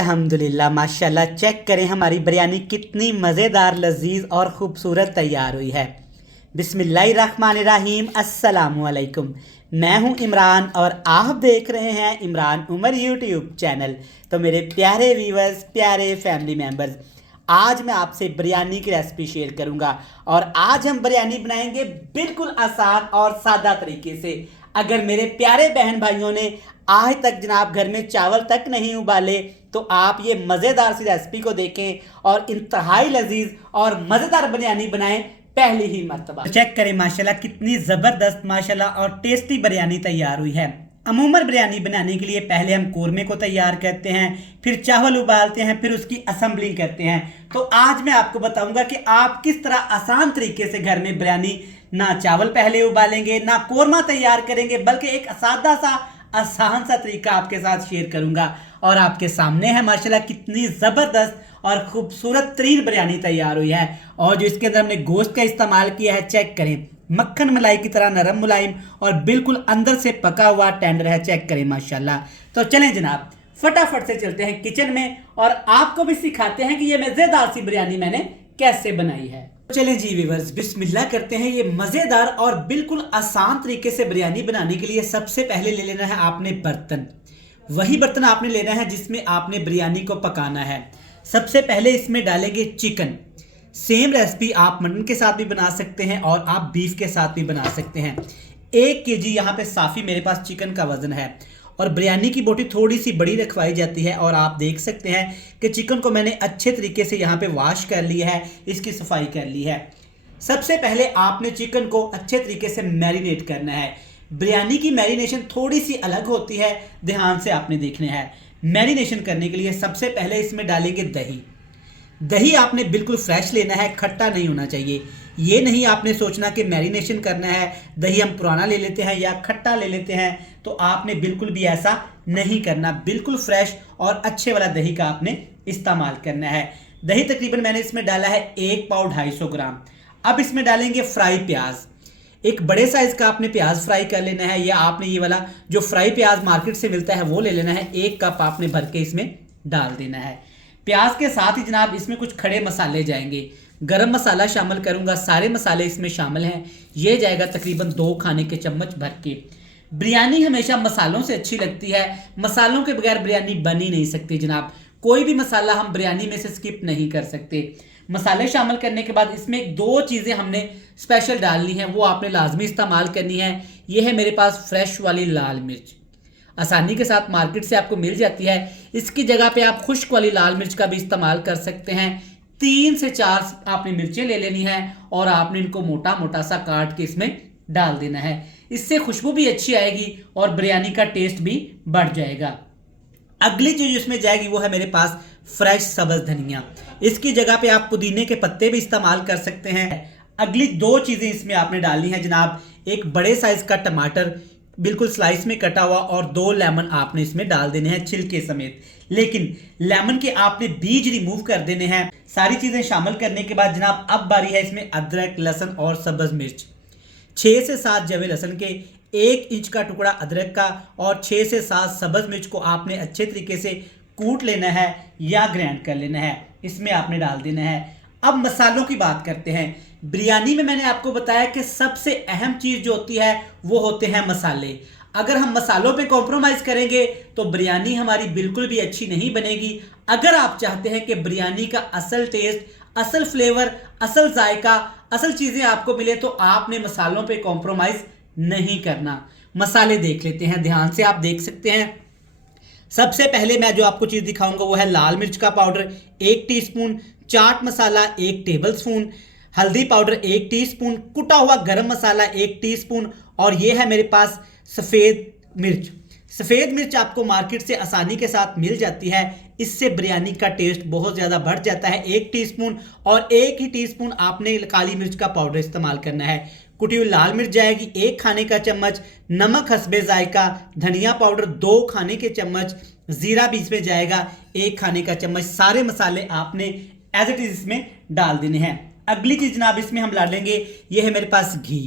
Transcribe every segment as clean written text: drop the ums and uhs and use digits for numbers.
अल्हम्दुलिल्लाह माशाल्लाह। चेक करें हमारी बिरयानी कितनी मज़ेदार, लजीज और ख़ूबसूरत तैयार हुई है। बिस्मिल्लाहिर्रहमानिर्रहीम। अस्सलामुअलैकुम। मैं हूं इमरान और आप देख रहे हैं इमरान उमर यूट्यूब चैनल। तो मेरे प्यारे व्यूवर्स, प्यारे फैमिली मेम्बर्स, आज मैं आपसे बिरयानी की रेसिपी शेयर करूंगा और आज हम बिरयानी बनाएंगे बिल्कुल आसान और सादा तरीके से। अगर मेरे प्यारे बहन भाइयों ने आज तक जनाब घर में चावल तक नहीं उबाले तो आप ये मज़ेदार सी रेसिपी को देखें और इंतहाई लजीज और मज़ेदार बिरयानी बनाएं पहली ही मर्तबा। चेक करें माशाल्लाह कितनी ज़बरदस्त माशाल्लाह और टेस्टी बिरयानी तैयार हुई है। अमूमन बिरयानी बनाने के लिए पहले हम कोरमे को तैयार करते हैं, फिर चावल उबालते हैं, फिर उसकी असेंबली करते हैं। तो आज मैं आपको बताऊंगा कि आप किस तरह आसान तरीके से घर में बिरयानी, ना चावल पहले उबालेंगे, ना कोरमा तैयार करेंगे, बल्कि एक सादा सा आसान सा तरीका आपके साथ शेयर करूंगा। और आपके सामने है माशाल्लाह कितनी ज़बरदस्त और खूबसूरत तरीन बिरयानी तैयार हुई है। और जो इसके अंदर हमने गोश्त का इस्तेमाल किया है, चेक करें, मक्खन मलाई की तरह नरम मुलायम और बिल्कुल अंदर से पका हुआ टेंडर है। चेक करें माशाल्लाह। तो चलें जनाब, फटाफट से चलते हैं किचन में और आपको भी सिखाते हैं कि ये मज़ेदार सी बिरयानी मैंने कैसे बनाई है। चलें जी व्यूअर्स, बिस्मिल्लाह करते हैं। ये मज़ेदार और बिल्कुल आसान तरीके से बिरयानी बनाने के लिए सबसे पहले ले लेना है आपने बर्तन। वही बर्तन आपने लेना है जिसमें आपने बिरयानी को पकाना है। सबसे पहले इसमें डालेंगे चिकन। सेम रेसिपी आप मटन के साथ भी बना सकते हैं और आप बीफ के साथ भी बना सकते हैं। 1 केजी यहाँ पे साफ़ी मेरे पास चिकन का वज़न है और बिरयानी की बोटी थोड़ी सी बड़ी रखवाई जाती है। और आप देख सकते हैं कि चिकन को मैंने अच्छे तरीके से यहाँ पे वॉश कर लिया है, इसकी सफाई कर ली है। सबसे पहले आपने चिकन को अच्छे तरीके से मैरिनेट करना है। बिरयानी की मैरिनेशन थोड़ी सी अलग होती है, ध्यान से आपने देखना है। मैरिनेशन करने के लिए सबसे पहले इसमें डालेंगे दही। दही आपने बिल्कुल फ्रेश लेना है, खट्टा नहीं होना चाहिए। ये नहीं आपने सोचना कि मैरिनेशन करना है, दही हम पुराना ले लेते हैं या खट्टा ले लेते हैं, तो आपने बिल्कुल भी ऐसा नहीं करना। बिल्कुल फ्रेश और अच्छे वाला दही का आपने इस्तेमाल करना है। दही तकरीबन मैंने इसमें डाला है 1 पाव 250 ग्राम। अब इसमें डालेंगे फ्राई प्याज। एक बड़े साइज का आपने प्याज फ्राई कर लेना है, या आपने ये वाला जो फ्राई प्याज मार्केट से मिलता है वो ले लेना है। 1 कप आपने भर के इसमें डाल देना है। प्याज के साथ ही जनाब इसमें कुछ खड़े मसाले जाएंगे। गरम मसाला शामिल करूंगा, सारे मसाले इसमें शामिल हैं। ये जाएगा तकरीबन 2 खाने के चम्मच भर के। बिरयानी हमेशा मसालों से अच्छी लगती है, मसालों के बगैर बिरयानी बन ही नहीं सकती जनाब। कोई भी मसाला हम बिरयानी में से स्किप नहीं कर सकते। मसाले शामिल करने के बाद इसमें 2 चीज़ें हमने स्पेशल डालनी है, वो आपने लाजमी इस्तेमाल करनी है। ये है मेरे पास फ्रेश वाली लाल मिर्च, आसानी के साथ मार्केट से आपको मिल जाती है। इसकी जगह पे आप खुश्क वाली लाल मिर्च का भी इस्तेमाल कर सकते हैं। 3 से 4 आपने मिर्चें ले लेनी है और आपने इनको मोटा मोटा सा काट के इसमें डाल देना है। इससे खुशबू भी अच्छी आएगी और बिरयानी का टेस्ट भी बढ़ जाएगा। अगली चीज इसमें जाएगी वो है मेरे पास फ्रेश सब्ज धनिया। इसकी जगह पे आप पुदीने के पत्ते भी इस्तेमाल कर सकते हैं। अगली 2 चीजें इसमें आपने डालनी है जनाब। एक बड़े साइज का टमाटर बिल्कुल स्लाइस में कटा हुआ और 2 लेमन आपने इसमें डाल देने हैं छिलके समेत, लेकिन लेमन के आपने बीज रिमूव कर देने हैं। सारी चीजें शामिल करने के बाद जनाब अब बारी है इसमें अदरक, लहसुन और सब्ज मिर्च। 6 से 7 जवे लहसुन के, 1 इंच का टुकड़ा अदरक का और 6 से 7 सब्ज मिर्च को आपने अच्छे तरीके से कूट लेना है या ग्राइंड कर लेना है। इसमें आपने डाल देना है। अब मसालों की बात करते हैं। बिरयानी में मैंने आपको बताया कि सबसे अहम चीज़ जो होती है वो होते हैं मसाले। अगर हम मसालों पे कॉम्प्रोमाइज़ करेंगे तो बिरयानी हमारी बिल्कुल भी अच्छी नहीं बनेगी। अगर आप चाहते हैं कि बिरयानी का असल टेस्ट, असल फ्लेवर, असल जायका, असल चीज़ें आपको मिले तो आपने मसालों पे कॉम्प्रोमाइज़ नहीं करना। मसाले देख लेते हैं, ध्यान से आप देख सकते हैं। सबसे पहले मैं जो आपको चीज़ दिखाऊंगा वो है लाल मिर्च का powder 1 teaspoon, chaat masala 1 table spoon, हल्दी पाउडर 1 टीस्पून, कुटा हुआ गरम मसाला 1 टीस्पून और ये है मेरे पास सफ़ेद मिर्च। सफ़ेद मिर्च आपको मार्केट से आसानी के साथ मिल जाती है। इससे बिरयानी का टेस्ट बहुत ज़्यादा बढ़ जाता है। 1 टीस्पून और 1 ही टीस्पून आपने काली मिर्च का पाउडर इस्तेमाल करना है। कुटी हुई लाल मिर्च जाएगी 1 खाने का चम्मच, नमक हस्बे जायका, धनिया पाउडर 2 खाने के चम्मच, ज़ीरा भी इसमें जाएगा 1 खाने का चम्मच। सारे मसाले आपने एज इट इज़ इसमें डाल देने हैं। अगली चीज़ जनाब इसमें हम डालेंगे, ये है मेरे पास घी।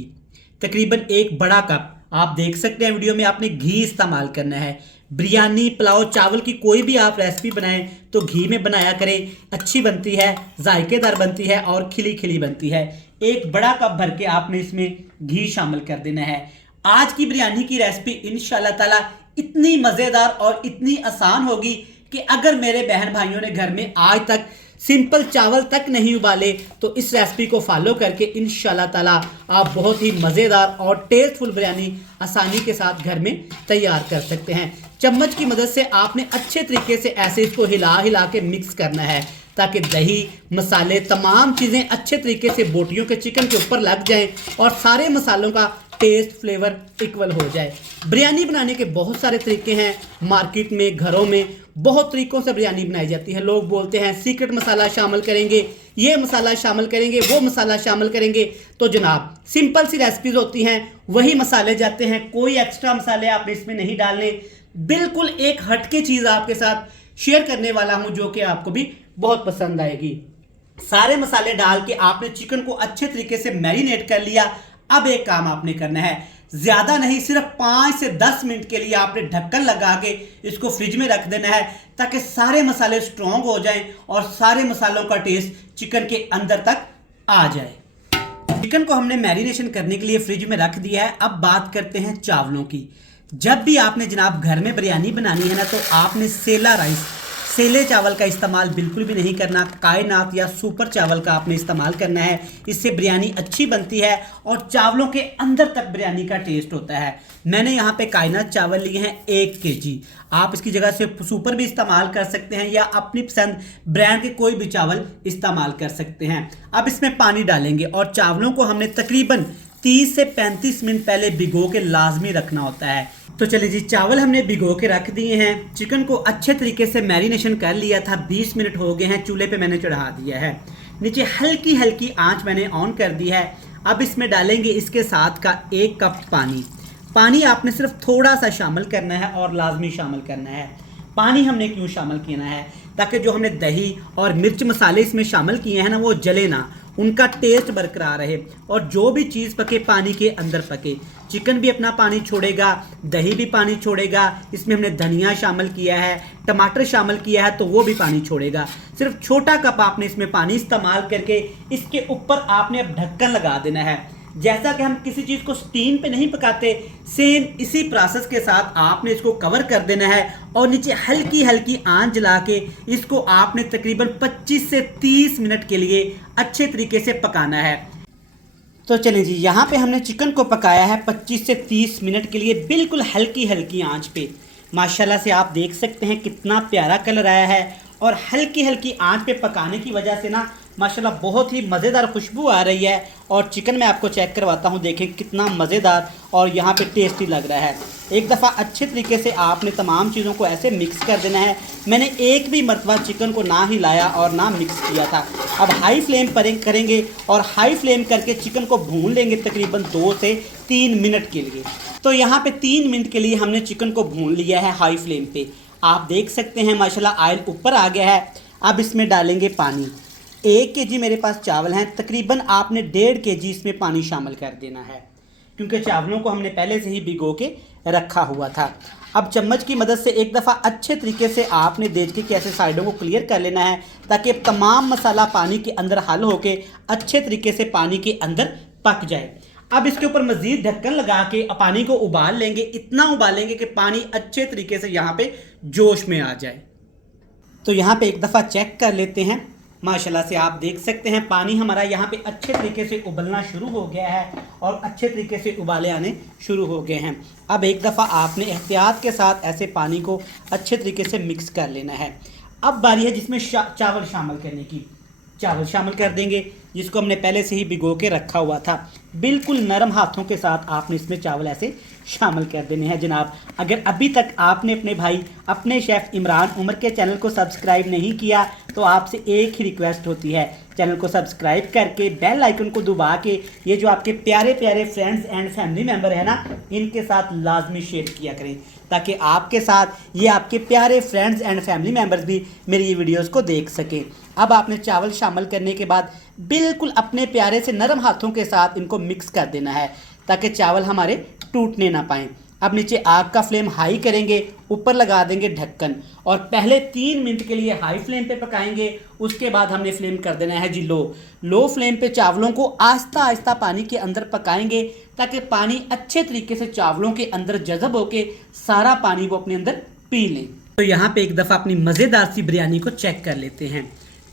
तकरीबन 1 बड़ा कप, आप देख सकते हैं वीडियो में, आपने घी इस्तेमाल करना है। बिरयानी, पुलाव, चावल की कोई भी आप रेसिपी बनाएं तो घी में बनाया करें, अच्छी बनती है, जायकेदार बनती है और खिली खिली बनती है। एक बड़ा कप भर के आपने इसमें घी शामिल कर देना है। आज की बिरयानी की रेसिपी इंशाल्लाह ताला इतनी मज़ेदार और इतनी आसान होगी कि अगर मेरे बहन भाइयों ने घर में आज तक सिंपल चावल तक नहीं उबाले तो इस रेसिपी को फॉलो करके इंशाल्लाह ताला आप बहुत ही मज़ेदार और टेस्टफुल बिरयानी आसानी के साथ घर में तैयार कर सकते हैं। चम्मच की मदद से आपने अच्छे तरीके से ऐसे इसको हिला हिला के मिक्स करना है ताकि दही, मसाले, तमाम चीज़ें अच्छे तरीके से बोटियों के चिकन के ऊपर लग जाएं और सारे मसालों का टेस्ट, फ्लेवर इक्वल हो जाए। बिरयानी बनाने के बहुत सारे तरीके हैं, मार्केट में, घरों में बहुत तरीक़ों से बिरयानी बनाई जाती है। लोग बोलते हैं सीक्रेट मसाला शामिल करेंगे, ये मसाला शामिल करेंगे, वो मसाला शामिल करेंगे। तो जनाब सिंपल सी रेसिपीज़ होती हैं, वही मसाले जाते हैं, कोई एक्स्ट्रा मसाले आपने इसमें नहीं डालने। बिल्कुल एक हटके चीज़ आपके साथ शेयर करने वाला हूँ जो कि आपको भी बहुत पसंद आएगी। सारे मसाले डाल के आपने चिकन को अच्छे तरीके से मैरिनेट कर लिया। अब एक काम आपने करना है, ज़्यादा नहीं, सिर्फ 5 से 10 मिनट के लिए आपने ढक्कन लगा के इसको फ्रिज में रख देना है ताकि सारे मसाले स्ट्रॉन्ग हो जाएं और सारे मसालों का टेस्ट चिकन के अंदर तक आ जाए। चिकन को हमने मैरिनेशन करने के लिए फ्रिज में रख दिया है। अब बात करते हैं चावलों की। जब भी आपने जनाब घर में बिरयानी बनानी है ना तो आपने सेला राइस, सेले चावल का इस्तेमाल बिल्कुल भी नहीं करना। कायनात या सुपर चावल का आपने इस्तेमाल करना है, इससे बिरयानी अच्छी बनती है और चावलों के अंदर तक बिरयानी का टेस्ट होता है। मैंने यहाँ पे कायनात चावल लिए हैं 1 kg। आप इसकी जगह से सुपर भी इस्तेमाल कर सकते हैं या अपनी पसंद ब्रांड के कोई भी चावल इस्तेमाल कर सकते हैं। अब इसमें पानी डालेंगे और चावलों को हमने तकरीबन 30 से 35 मिनट पहले भिगो के लाजमी रखना होता है। तो चलिए जी, चावल हमने भिगो के रख दिए हैं। चिकन को अच्छे तरीके से मैरिनेशन कर लिया था, 20 मिनट हो गए हैं। चूल्हे पे मैंने चढ़ा दिया है, नीचे हल्की हल्की आंच मैंने ऑन कर दी है। अब इसमें डालेंगे इसके साथ का 1 कप पानी। पानी आपने सिर्फ थोड़ा सा शामिल करना है और लाजमी शामिल करना है। पानी हमने क्यों शामिल किया है? ताकि जो हमने दही और मिर्च मसाले इसमें शामिल किए हैं ना वो जले ना, उनका टेस्ट बरकरार रहे और जो भी चीज़ पके पानी के अंदर पके। चिकन भी अपना पानी छोड़ेगा, दही भी पानी छोड़ेगा, इसमें हमने धनिया शामिल किया है, टमाटर शामिल किया है तो वो भी पानी छोड़ेगा। सिर्फ छोटा कप आपने इसमें पानी इस्तेमाल करके इसके ऊपर आपने अब ढक्कन लगा देना है। जैसा कि हम किसी चीज़ को स्टीम पे नहीं पकाते, सेम इसी प्रोसेस के साथ आपने इसको कवर कर देना है और नीचे हल्की हल्की आंच जला के इसको आपने तकरीबन 25 से 30 मिनट के लिए अच्छे तरीके से पकाना है। तो चलिए जी, यहाँ पे हमने चिकन को पकाया है 25 से 30 मिनट के लिए बिल्कुल हल्की हल्की आंच पे। माशाल्लाह से आप देख सकते हैं कितना प्यारा कलर आया है और हल्की हल्की आंच पे पकाने की वजह से ना माशाल्लाह बहुत ही मज़ेदार खुशबू आ रही है। और चिकन मैं आपको चेक करवाता हूँ, देखें कितना मज़ेदार और यहाँ पे टेस्टी लग रहा है। एक दफ़ा अच्छे तरीके से आपने तमाम चीज़ों को ऐसे मिक्स कर देना है। मैंने एक भी मरतबा चिकन को ना हिलाया और ना मिक्स किया था। अब हाई फ्लेम पर करेंगे और हाई फ्लेम करके चिकन को भून लेंगे तकरीबन 2 से 3 मिनट के लिए। तो यहाँ पे 3 मिनट के लिए हमने चिकन को भून लिया है हाई फ्लेम पे। आप देख सकते हैं माशाल्लाह ऑयल ऊपर आ गया है। अब इसमें डालेंगे पानी। 1 kg मेरे पास चावल हैं, तकरीबन आपने 1.5 kg इसमें पानी शामिल कर देना है क्योंकि चावलों को हमने पहले से ही भिगो के रखा हुआ था। अब चम्मच की मदद से एक दफ़ा अच्छे तरीके से आपने देख के ऐसे साइडों को क्लियर कर लेना है ताकि तमाम मसाला पानी के अंदर हल होके अच्छे तरीके से पानी के अंदर पक जाए। अब इसके ऊपर मज़ीद ढक्कन लगा के पानी को उबाल लेंगे, इतना उबालेंगे कि पानी अच्छे तरीके से यहाँ पे जोश में आ जाए। तो यहाँ पे एक दफ़ा चेक कर लेते हैं। माशाल्लाह से आप देख सकते हैं पानी हमारा यहाँ पे अच्छे तरीके से उबलना शुरू हो गया है और अच्छे तरीके से उबाले आने शुरू हो गए हैं। अब एक दफ़ा आपने एहतियात के साथ ऐसे पानी को अच्छे तरीके से मिक्स कर लेना है। अब बारी है जिसमें चावल शामिल करने की। चावल शामिल कर देंगे जिसको हमने पहले से ही भिगो के रखा हुआ था। बिल्कुल नरम हाथों के साथ आपने इसमें चावल ऐसे शामिल कर देने हैं। जनाब अगर अभी तक आपने अपने भाई अपने शेफ़ इमरान उमर के चैनल को सब्सक्राइब नहीं किया तो आपसे एक ही रिक्वेस्ट होती है, चैनल को सब्सक्राइब करके बेल आइकन को दबा के ये जो आपके प्यारे प्यारे फ्रेंड्स एंड फैमिली मेम्बर है ना, इनके साथ लाजमी शेयर किया करें ताकि आपके साथ ये आपके प्यारे फ्रेंड्स एंड फैमिली मेम्बर्स भी मेरी ये वीडियोस को देख सकें। अब आपने चावल शामिल करने के बाद बिल्कुल अपने प्यारे से नरम हाथों के साथ इनको मिक्स कर देना है ताकि चावल हमारे टूटने ना पाएँ। अब नीचे आग का फ्लेम हाई करेंगे, ऊपर लगा देंगे ढक्कन और पहले 3 मिनट के लिए हाई फ्लेम पे पकाएंगे। उसके बाद हमने फ्लेम कर देना है जी लो फ्लेम पे चावलों को आहिस्ता आहिस्ता पानी के अंदर पकाएंगे ताकि पानी अच्छे तरीके से चावलों के अंदर जज़ब होके सारा पानी वो अपने अंदर पी लें। तो यहाँ पे एक दफ़ा अपनी मज़ेदार सी बिरयानी को चेक कर लेते हैं।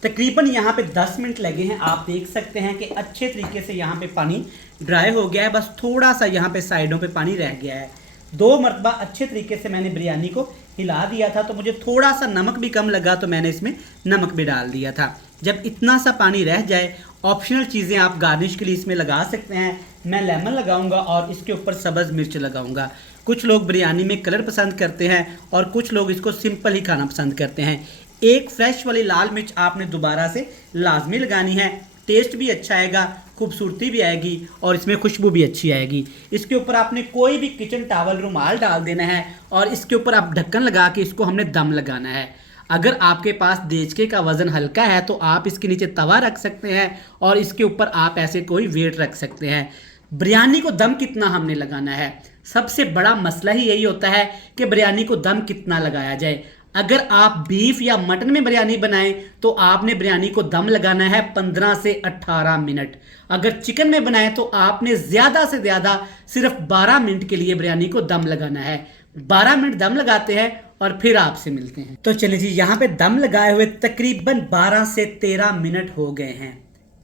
तकरीबन यहाँ पे 10 मिनट लगे हैं। आप देख सकते हैं कि अच्छे तरीके से यहाँ पे पानी ड्राई हो गया है, बस थोड़ा सा यहाँ पे साइडों पे पानी रह गया है। 2 मरतबा अच्छे तरीके से मैंने बिरयानी को हिला दिया था, तो मुझे थोड़ा सा नमक भी कम लगा तो मैंने इसमें नमक भी डाल दिया था। जब इतना सा पानी रह जाए, ऑप्शनल चीज़ें आप गार्निश के लिए इसमें लगा सकते हैं। मैं लेमन लगाऊंगा और इसके ऊपर सब्ज़ मिर्च लगाऊंगा। कुछ लोग बिरयानी में कलर पसंद करते हैं और कुछ लोग इसको सिंपल ही खाना पसंद करते हैं। एक फ्रेश वाली लाल मिर्च आपने दोबारा से लाजमी लगानी है, टेस्ट भी अच्छा आएगा, खूबसूरती भी आएगी और इसमें खुशबू भी अच्छी आएगी। इसके ऊपर आपने कोई भी किचन टॉवल रुमाल डाल देना है और इसके ऊपर आप ढक्कन लगा के इसको हमने दम लगाना है। अगर आपके पास देचके का वज़न हल्का है तो आप इसके नीचे तवा रख सकते हैं और इसके ऊपर आप ऐसे कोई वेट रख सकते हैं। बिरयानी को दम कितना हमने लगाना है, सबसे बड़ा मसला ही यही होता है कि बिरयानी को दम कितना लगाया जाए। अगर आप बीफ या मटन में बिरयानी बनाएं तो आपने बिरयानी को दम लगाना है 15 से 18 मिनट। अगर चिकन में बनाएं तो आपने ज़्यादा से ज़्यादा सिर्फ 12 मिनट के लिए बिरयानी को दम लगाना है। 12 मिनट दम लगाते हैं और फिर आपसे मिलते हैं। तो चलिए जी, यहाँ पे दम लगाए हुए तकरीबन 12 से 13 मिनट हो गए हैं।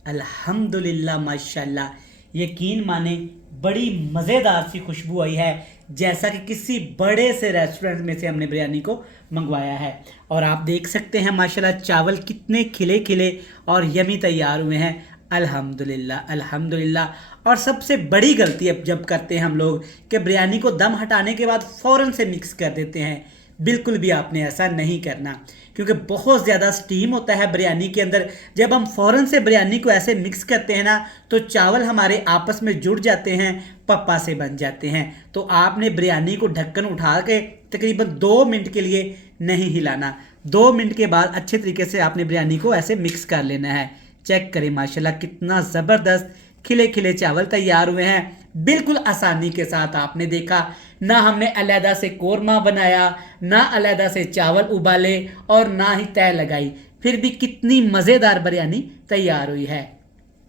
अल्हम्दुलिल्लाह माशाल्लाह, यकीन माने बड़ी मज़ेदार सी खुशबू आई है, जैसा कि किसी बड़े से रेस्टोरेंट में से हमने बिरयानी को मंगवाया है। और आप देख सकते हैं माशाल्लाह चावल कितने खिले खिले और यमी तैयार हुए हैं। अल्हम्दुलिल्लाह अल्हम्दुलिल्लाह। और सबसे बड़ी गलती अब जब करते हैं हम लोग कि बिरयानी को दम हटाने के बाद फ़ौरन से मिक्स कर देते हैं। बिल्कुल भी आपने ऐसा नहीं करना, क्योंकि बहुत ज़्यादा स्टीम होता है बिरयानी के अंदर। जब हम फ़ौरन से बिरयानी को ऐसे मिक्स करते हैं ना, तो चावल हमारे आपस में जुड़ जाते हैं, पप्पा से बन जाते हैं। तो आपने बिरयानी को ढक्कन उठा के तकरीबन 2 मिनट के लिए नहीं हिलाना। 2 मिनट के बाद अच्छे तरीके से आपने बिरयानी को ऐसे मिक्स कर लेना है। चेक करें माशाल्लाह कितना ज़बरदस्त खिले खिले चावल तैयार हुए हैं। बिल्कुल आसानी के साथ आपने देखा, ना हमने अलहदा से कोरमा बनाया, ना अलहदा से चावल उबाले और ना ही तय लगाई, फिर भी कितनी मज़ेदार बिरयानी तैयार हुई है।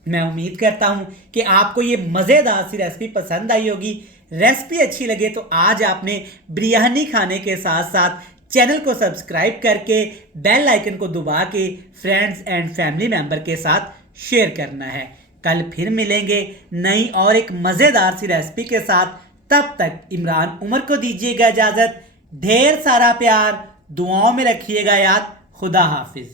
मैं उम्मीद करता हूं कि आपको ये मज़ेदार सी रेसिपी पसंद आई होगी। रेसिपी अच्छी लगे तो आज आपने बिरयानी खाने के साथ साथ चैनल को सब्सक्राइब करके बेल आइकन को दबा के फ्रेंड्स एंड फैमिली मेंबर के साथ शेयर करना है। कल फिर मिलेंगे नई और एक मज़ेदार सी रेसिपी के साथ। तब तक इमरान उमर को दीजिएगा इजाज़त। ढेर सारा प्यार, दुआओं में रखिएगा याद। खुदा हाफिज।